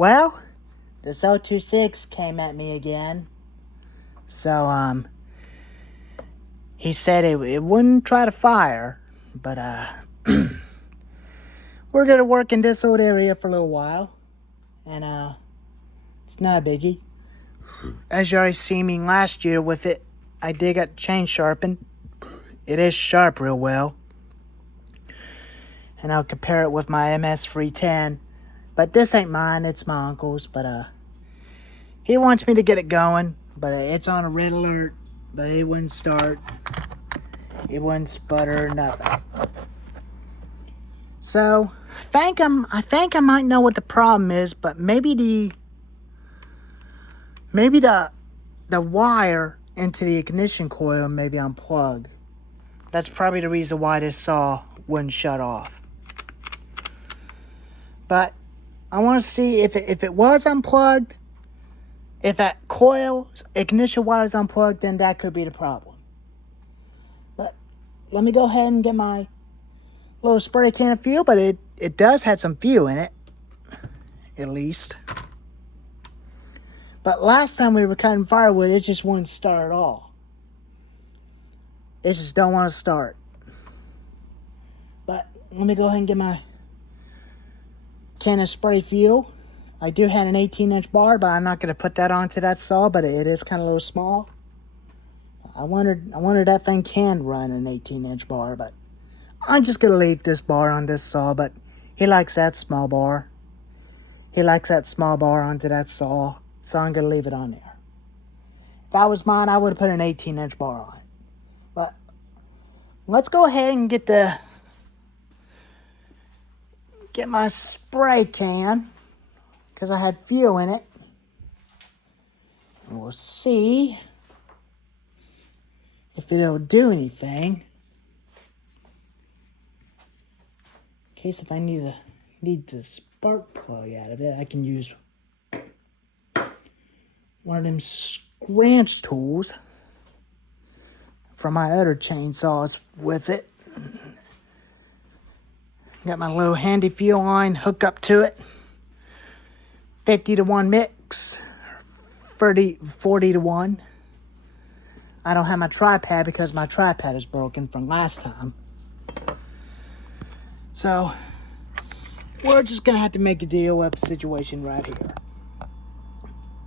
Well, this 026 came at me again. So, he said it wouldn't try to fire, but, we're gonna work in this old area for a little while. And, it's not a biggie. As you already seen me last year with it, I did get chain sharpened. It is sharp real well. And I'll compare it with my MS 310. But this ain't mine, it's my uncle's. But, he wants me to get it going. But it's on a red alert. But it wouldn't start. It wouldn't sputter, nothing. So, I think I might know what the problem is. But maybe the wire into the ignition coil may be unplugged. That's probably the reason why this saw wouldn't shut off. But I want to see if it was unplugged. If that coil ignition wire is unplugged, then that could be the problem. But let me go ahead and get my little spray can of fuel. But it does have some fuel in it, at least. But last time we were cutting firewood, it just wouldn't start at all. It just don't want to start. But let me go ahead and get my can of spray fuel. I do have an 18-inch bar, but I'm not going to put that onto that saw, but it is kind of a little small. I wondered that thing can run an 18-inch bar, but I'm just going to leave this bar on this saw, but he likes that small bar. He likes that small bar onto that saw, so I'm going to leave it on there. If I was mine, I would have put an 18-inch bar on it. But let's go ahead and get my spray can, because I had fuel in it. And we'll see if it'll do anything. In case if I need the spark plug out of it, I can use one of them scratch tools from my other chainsaws with it. Got my little handy fuel line hooked up to it. 50-to-1 mix. 40-to-1. I don't have my tripod because my tripod is broken from last time. So, we're just going to have to make a deal with the situation right here.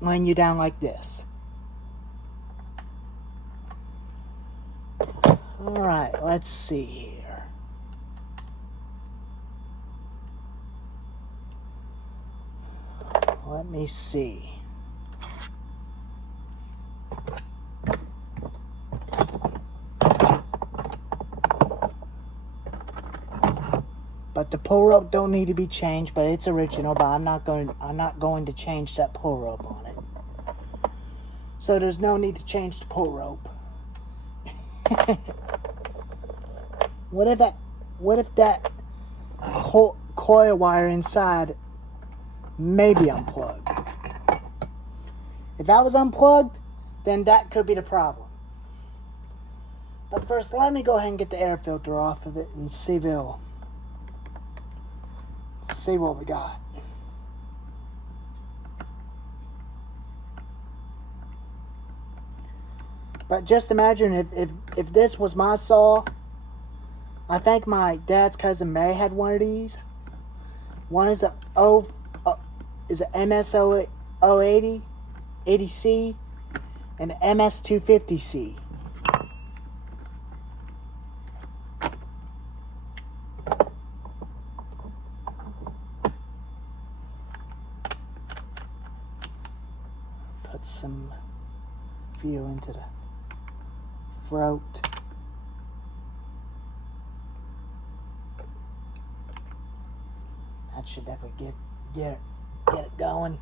Laying you down like this. Alright, let's see here. Let me see. But the pull rope don't need to be changed, but it's original, but I'm not going to change that pull rope on it. So there's no need to change the pull rope. What if that coil wire inside may be unplugged? If that was unplugged, then that could be the problem. But first, let me go ahead and get the air filter off of it and see what we got. But just imagine if this was my saw. I think my dad's cousin May had one of these. One is a MS 80C and MS 250C. Put some fuel into the throat. That should never get it going.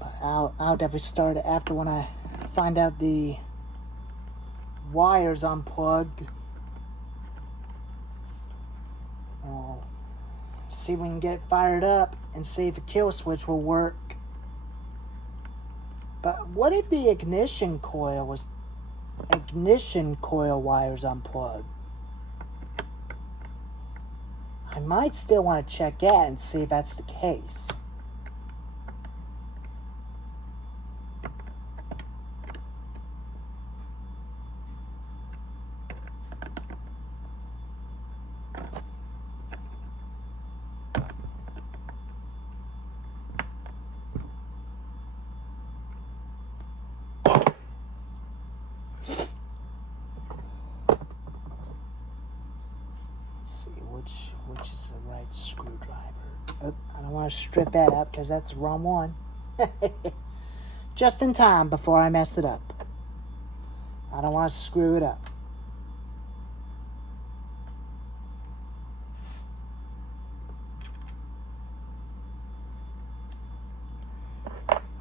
But I'll definitely start it after when I find out the wires unplugged. See if we can get it fired up and see if a kill switch will work. But what if the ignition coil wires unplugged? I might still want to check that and see if that's the case. Which is the right screwdriver. Oh, I don't want to strip that up because that's the wrong one. Just in time before I mess it up. I don't want to screw it up.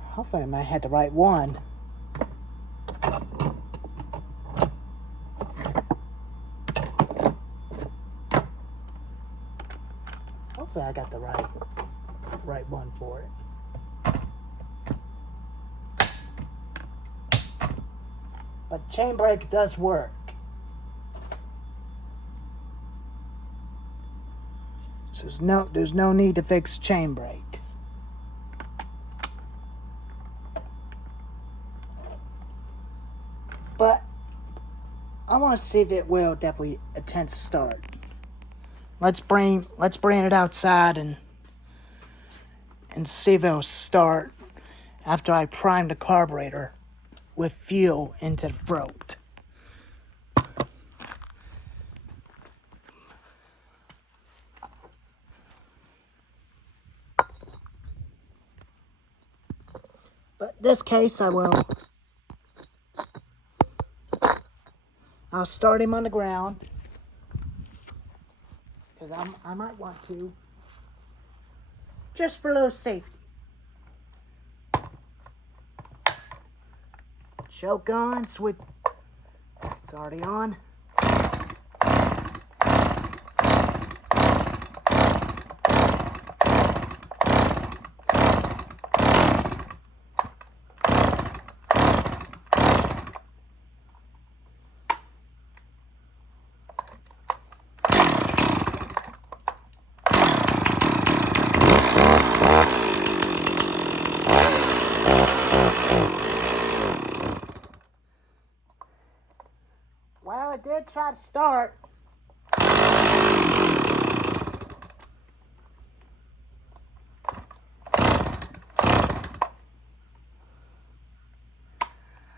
Hopefully I might have the right one. Hopefully I got the right one for it. But chain brake does work. So there's no need to fix chain brake. But I want to see if it will definitely attempt to start. Let's bring it outside and see if it'll start after I prime the carburetor with fuel into the throat. But in this case I'll start him on the ground. Because I might want to. Just for a little safety. Choke on, switch. It's already on. Well, it did try to start.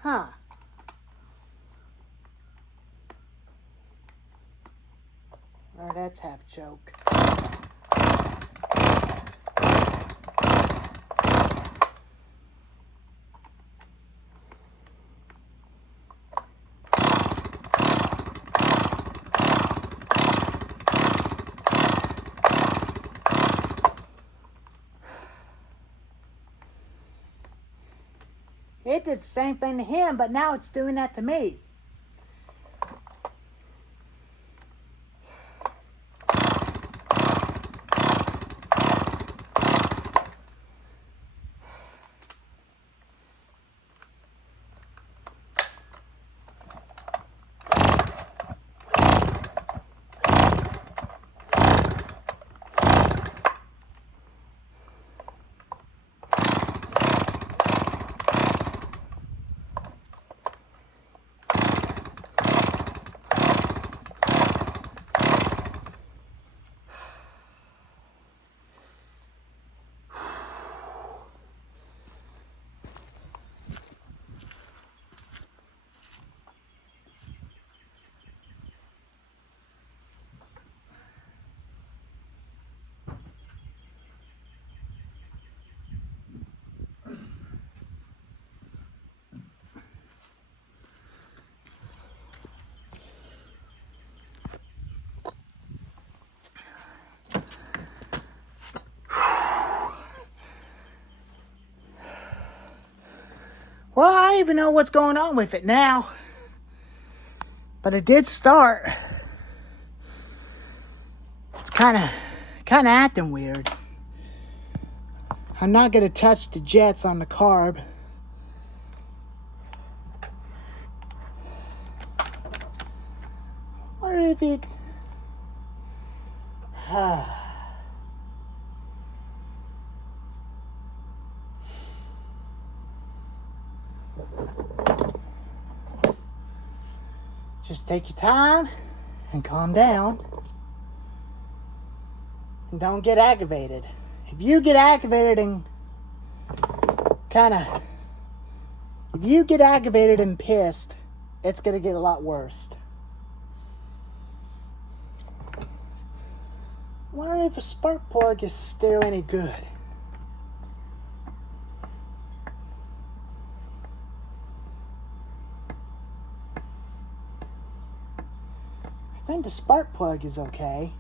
Huh. Well, that's half choke. It did the same thing to him, but now it's doing that to me. Well, I don't even know what's going on with it now. But it did start. It's kind of acting weird. I'm not going to touch the jets on the carb. I wonder if it... Just take your time and calm down. And don't get aggravated. If you get aggravated and pissed, it's going to get a lot worse. I wonder if a spark plug is still any good. I think the spark plug is okay.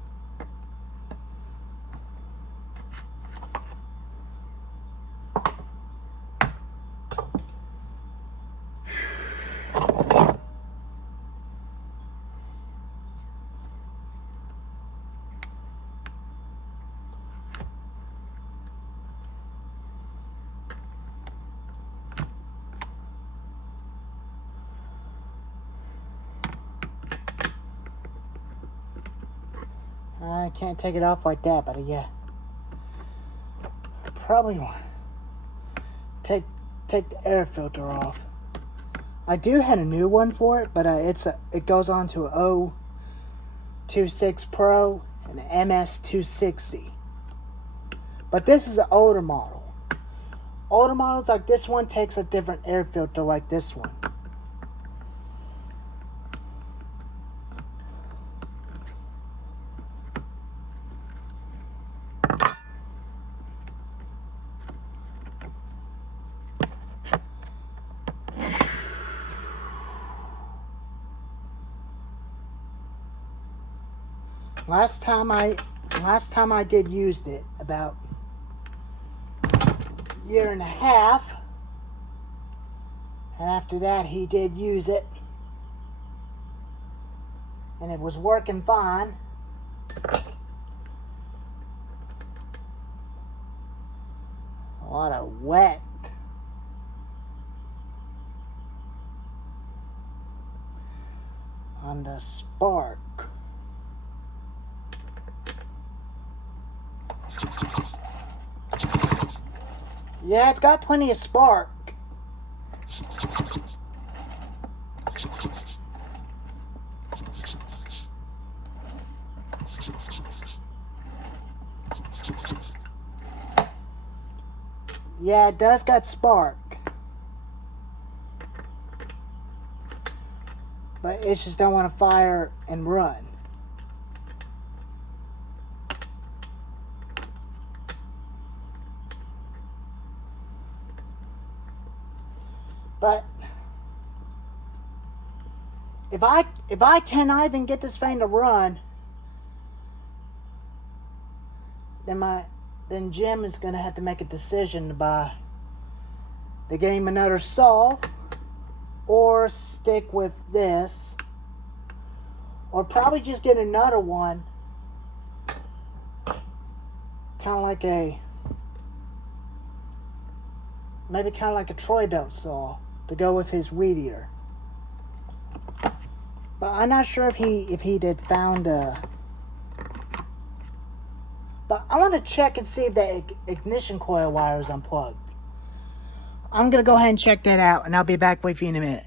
I can't take it off like that, but yeah. I probably want to take the air filter off. I do have a new one for it, but it goes on to a 026 Pro and an MS260. But this is an older model. Older models like this one takes a different air filter like this one. Last time I did used it about a year and a half, and after that he did use it, and it was working fine. A lot of wet. On the spark. Yeah, it's got plenty of spark. Yeah, it does got spark. But it just don't want to fire and run. But if I cannot even get this thing to run, then Jim is gonna have to make a decision to get him another saw, or stick with this, or probably just get another one, kind of like a Troy belt saw to go with his weed eater. But I'm not sure if he did found a. But I want to check and see if the ignition coil wire is unplugged. I'm gonna go ahead and check that out, and I'll be back with you in a minute.